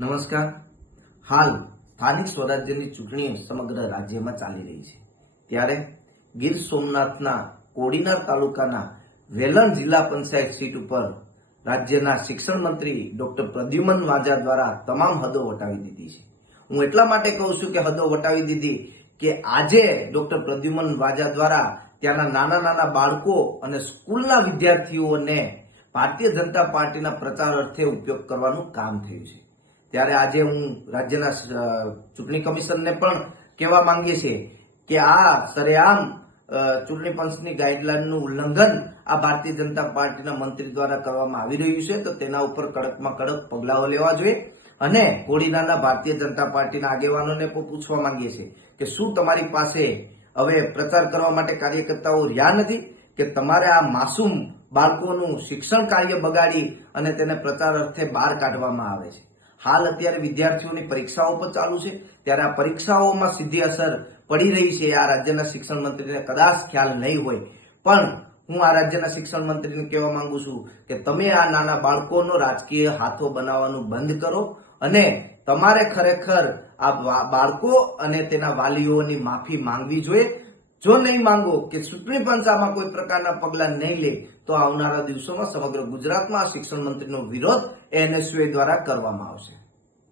નમસ્કાર. હાલ સ્થાનિક સ્વરાજ્યની ચૂંટણી સમગ્ર રાજ્યમાં ચાલી રહી છે. ત્યારે ગીર સોમનાથના કોડીનાર તાલુકાના વેલણ જિલ્લા પંચાયત સીટ ઉપર રાજ્યના શિક્ષણ મંત્રી ડોક્ટર પ્રદ્યુમન વાજા દ્વારા તમામ હદો વટાવી દીધી છે. હું એટલા માટે કહું છું કે હદો વટાવી દીધી કે આજે ડોક્ટર પ્રદ્યુમન વાજા દ્વારા ત્યાંના નાના નાના બાળકો અને સ્કૂલના વિદ્યાર્થીઓને ભારતીય જનતા પાર્ટીના પ્રચાર અર્થે ઉપયોગ કરવાનું કામ થયું છે. ત્યારે આજે હું રાજ્યના ચૂંટણી કમિશનને પણ કહેવા માંગીએ છીએ કે આ સરેઆમ ચૂંટણી પંચની ગાઈડલાઈનનું ઉલ્લંઘન આ ભારતીય જનતા પાર્ટીના મંત્રી દ્વારા કરવામાં આવી રહ્યું છે, તો તેના ઉપર કડકમાં કડક પગલાઓ લેવા જોઈએ. અને કોડીનારના ભારતીય જનતા પાર્ટીના આગેવાનોને પણ પૂછવા માંગીએ છીએ કે શું તમારી પાસે હવે પ્રચાર કરવા માટે કાર્યકર્તાઓ રહ્યા નથી કે તમારે આ માસૂમ બાળકોનું શિક્ષણ કાર્ય બગાડી અને તેને પ્રચાર અર્થે બહાર કાઢવામાં આવે છે. હાલ અત્યારે વિદ્યાર્થીઓની પરીક્ષાઓ પણ ચાલુ છે, ત્યારે આ પરીક્ષાઓમાં સીધી અસર પડી રહી છે. આ રાજ્યના શિક્ષણ મંત્રીને કદાચ ખ્યાલ નહીં હોય, પણ હું આ રાજ્યના શિક્ષણ મંત્રીને કહેવા માંગુ છું કે તમે આ નાના બાળકોનો રાજકીય હાથો બનાવવાનું બંધ કરો અને તમારે ખરેખર આ બાળકો અને તેના વાલીઓની માફી માંગવી જોઈએ. જો નહીં માંગો કે ચૂંટણી પંચ આમાં કોઈ પ્રકારના પગલા નહીં લે તો આવનારા દિવસોમાં સમગ્ર ગુજરાતમાં શિક્ષણ મંત્રીનો વિરોધ એનએસયુઆઈ દ્વારા કરવામાં આવશે.